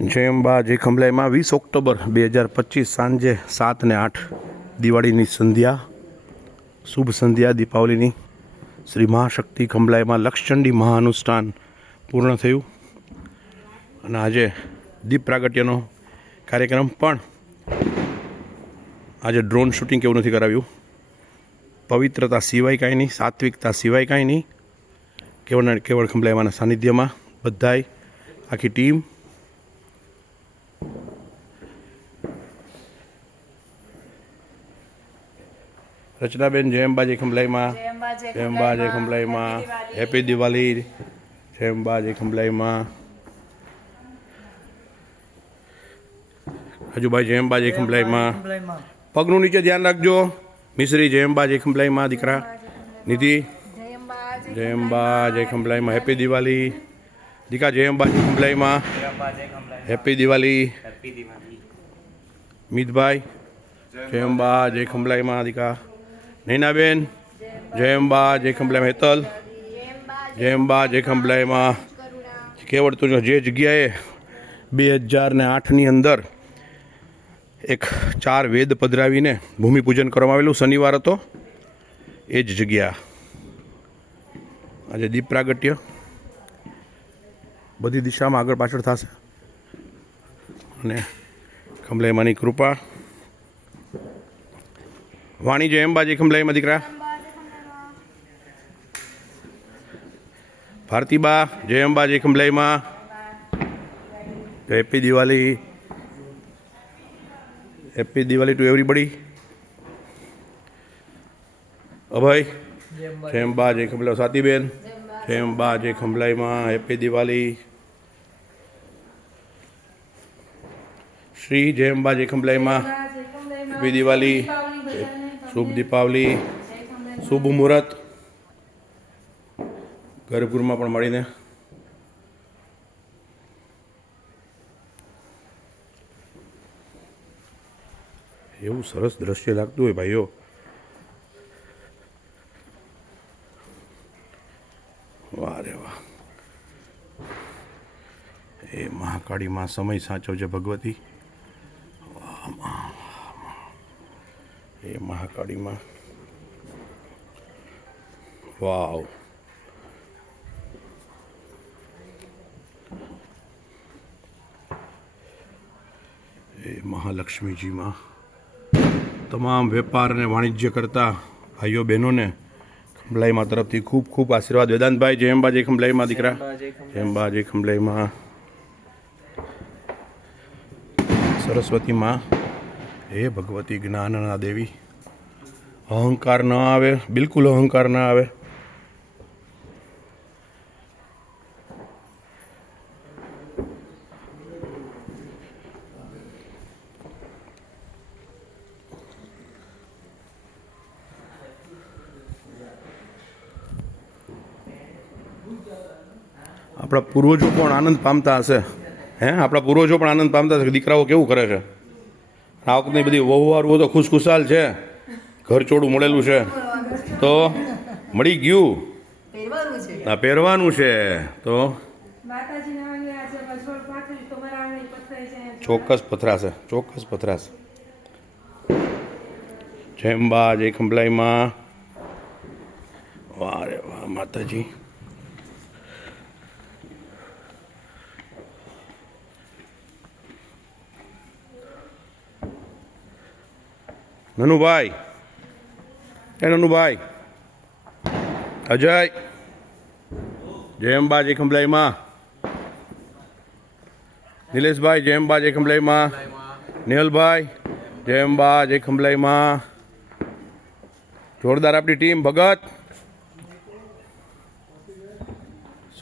જય અંબા જય ખંભલાઈમાં વીસ ઓક્ટોબર બે હજાર પચીસ સાંજે સાત ને આઠ દિવાળીની સંધ્યા. શુભ સંધ્યા દીપાવલીની. શ્રી મહાશક્તિ ખંભલાઈમાં લક્ષચંડી મહાનુષ્ઠાન પૂર્ણ થયું. અને આજે દીપ પ્રાગટ્યનો કાર્યક્રમ પણ આજે ડ્રોન શૂટિંગ કેવું નથી કરાવ્યું. પવિત્રતા સિવાય કાંઈ નહીં, સાત્વિકતા સિવાય કાંઈ નહીં. કેવળ કેવળ ખંભલાઈમાના સાનિધ્યમાં બધાય, આખી ટીમ રચનાબેન જય અંબા જય ખંભલાઈમાં જય અંબા જય ખંભલાઈમાં હેપી દિવાળી જય અંબા જય ખંભલાઈમાં હજુભાઈ જય અંબા જય ખંભલાઈમાં પગનું નીચે ધ્યાન રાખજો મિશ્રી જય અંબા જય ખંભલાઈમાં દીકરા નિધિ જય અંબા જય ખંભલાઈમાં હેપી દિવાળી દીકા જય અંબા જય ખંભલાઈમાં હેપી દિવાળી મિતભાઈ જય અંબા જય ખંભલાઈમાં દીકા નૈનાબેન જય અંબા જય ખંભલાઈમાં હેતલ જય અંબા જય ખંભલાઈમાં કેવડતું જે જગ્યાએ બે હજાર ને આઠની અંદર એક ચાર વેદ પધરાવીને ભૂમિપૂજન કરવામાં આવેલું, શનિવાર હતો, એ જ જગ્યા. આજે દીપ પ્રાગટ્ય. બધી દિશામાં આગળ પાછળ થશે. અને કમલેમાની કૃપા. વાણી જય અંબાજી ખંભલાઈમાં દીકરા? ભારતીબા જય Ambaji ખંભલાઈમાં happy Diwali. Happy Diwali to everybody. Abhay જય અંબા જય ખંભલાઈ સ્વાતિબેન જય અંબા જય ખંભલાઈમાં હેપી દિવાળી. શ્રી જય અંબા જય ખંભલાઈમાં હેપી દિવાળી. શુભ દીપાવલી, શુભ મુહૂર્ત. ગર્ભગૃહમાં પણ મળીને. એવું સરસ દ્રશ્ય લાગતું હોય ભાઈઓ. વાહ રે વાહ. એ મહાકાળીમાં સમય સાચવજે ભગવતી વાહ મા મહાકાળીમાં વાવ. એ મહાલક્ષ્મીજીમાં તમામ વેપાર અને વાણિજ્ય કરતા ભાઈઓ બહેનોને ખંભલાઈમાં તરફથી ખૂબ ખૂબ આશીર્વાદ. વેદાંતભાઈ, જય અંબા જય ખંભલાઈમાં, દીકરા. જય અંબા જય ખંભલાઈમાં. સરસ્વતીમાં. હે ભગવતી જ્ઞાનના દેવી. અહંકાર ન આવે, બિલકુલ અહંકાર ન આવે. આપણા પૂર્વજો પણ આનંદ પામતા હશે. હે? આપણા પૂર્વજો પણ આનંદ પામતા હશે દીકરાઓ કેવું કરે છે? આ વખતની બધી વહુવારું તો ખુશખુશાલ છે. ઘર ચોડું મળેલું છે. તો મળી ગયું. પહેરવાનું આ પહેરવાનું છે. તો ચોક્કસ પથરાશે ચોક્કસ પથરાશે. જય અંબા જય ખંભલાઈમાં. વાહ રે વાહ માતાજી. નનુભાઈ. એ ભાઈ અજય જય જય ખંભલાઈમાં નિલેશભાઈ જય અંબા જય ખંભલાઈમાં નિહલભાઈ જય અંબા જય ખંભલાઈમાં જોરદાર આપણી ટીમ ભગત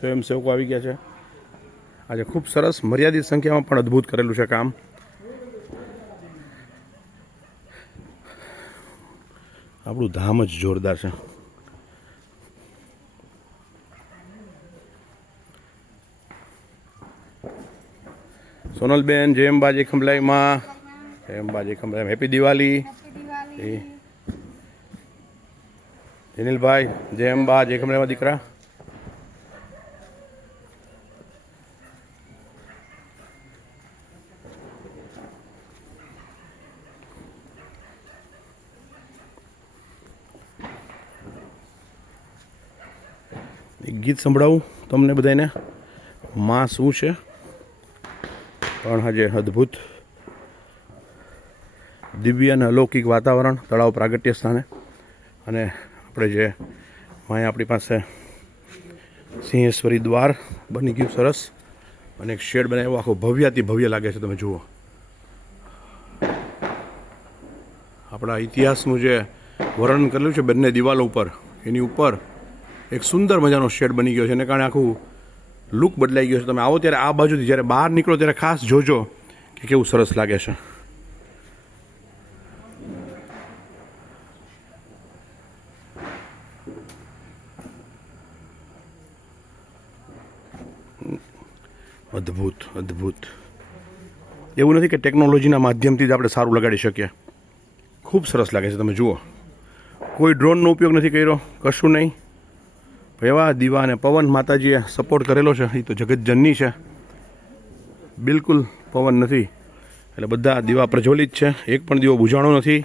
સ્વયંસેવકો આવી ગયા છે. આજે ખૂબ સરસ, મર્યાદિત સંખ્યામાં પણ અદ્ભુત કરેલું છે કામ. આપણું ધામ જ જોરદાર છે. સોનલબેન જય અંબાજી ખંભલાઈમાં. જય અંબાજી ખંભલાઈ હેપી દિવાળી એ. જનીલભાઈ જય અંબા જય ખંભલાઈમાં દીકરા. ગીત સંભળાવું તમને બધાને માં શું છે? પણ આજે અદ્ભુત. દિવ્ય અને અલૌકિક વાતાવરણ તળાવ પ્રાગટ્ય સ્થાને. અને આપણે જે માયા આપણી પાસે સિંહેશ્વરી દ્વાર બની ગયું સરસ. અને એક શેડ બનાવ્યો, આખો ભવ્યાતી ભવ્ય લાગે છે, તમે જુઓ. આપણા ઇતિહાસનું જે વર્ણન કરેલું છે બંને દિવાલો ઉપર, એની ઉપર એક સુંદર મજાનો શેડ બની ગયો છે એને કારણે આખું લુક બદલાઈ ગયો છે. તમે આવો ત્યારે આ બાજુથી જ્યારે બહાર નીકળો ત્યારે ખાસ જોજો કે કેવું સરસ લાગે છે. અદ્ભુત અદ્ભુત. એવું નથી કે ટેકનોલોજીના માધ્યમથી જ આપણે સારું લગાડી શકીએ. ખૂબ સરસ લાગે છે. તમે જુઓ. કોઈ ડ્રોનનો ઉપયોગ નથી કર્યો, કશું નહીં. એવા દીવા અને પવન માતાજીએ સપોર્ટ કરેલો છે. એ તો જગતજનની છે. બિલકુલ પવન નથી. એટલે બધા દીવા પ્રજ્વલિત છે. એક પણ દીવો બુઝાણો નથી.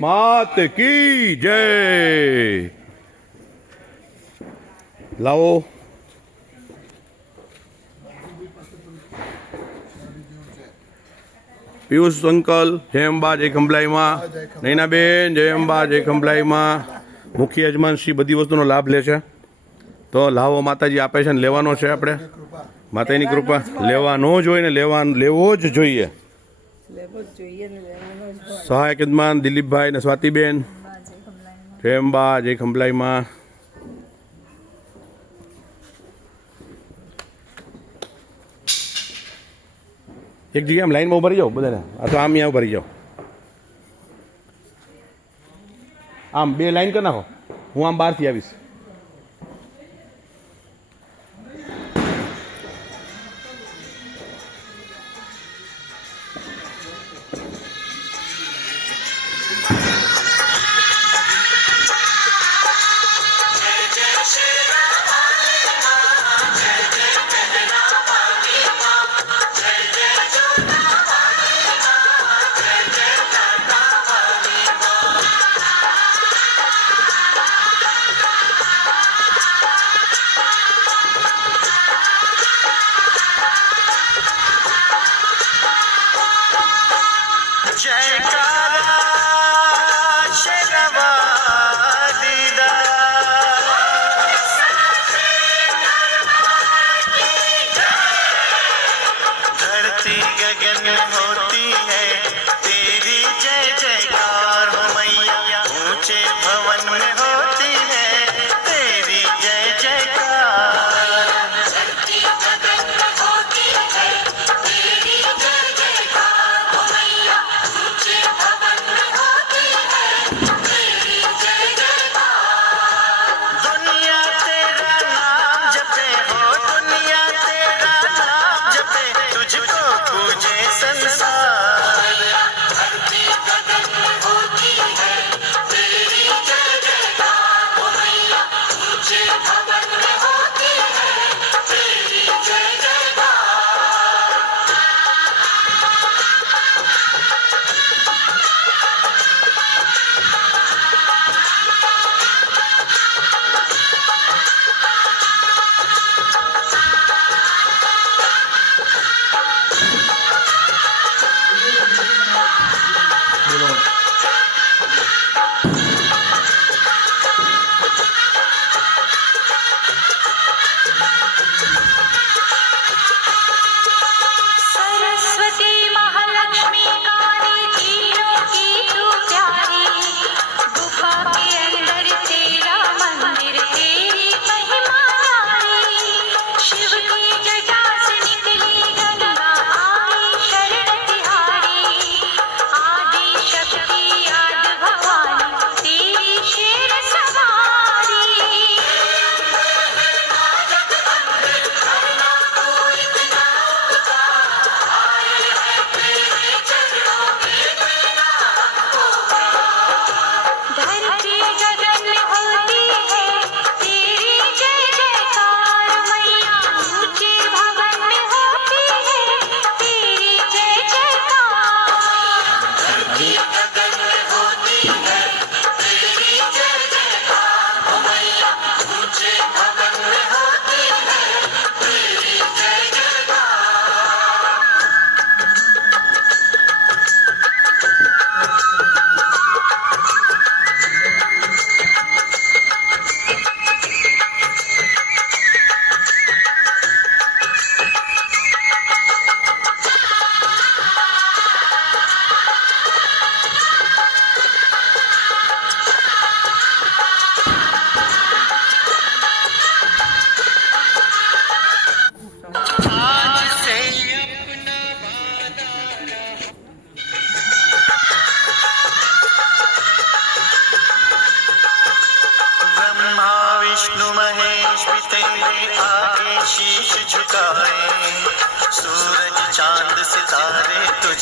માત કી જય! લાવો. પિયુષ અંકલ, જય અંબા જય ખંભલાઈમાં. નૈનાબેન, જય અંબા જય ખંભલાઈમાં. મુખ્ય યજમાન શ્રી બધી વસ્તુનો લાભ લે છે. તો લાવો માતાજી આપે છે ને લેવાનો છે આપણે. માતાની કૃપા લેવાનો જ હોય ને લેવા લેવો જ જોઈએ. સહાયક યજમાન દિલીપભાઈ ને સ્વાતિબેન. જય જય ખંભલાઈમાં એક જગ્યાએ આમ લાઈનમાં ઊભા રહી જાઓ બધાને. આ તો આમ અહીંયા ઊભા રહી જાઓ. આમ બે લાઈન કરી નાખો. હું આમ બહારથી આવીશ.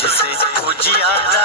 सितारे तुझसे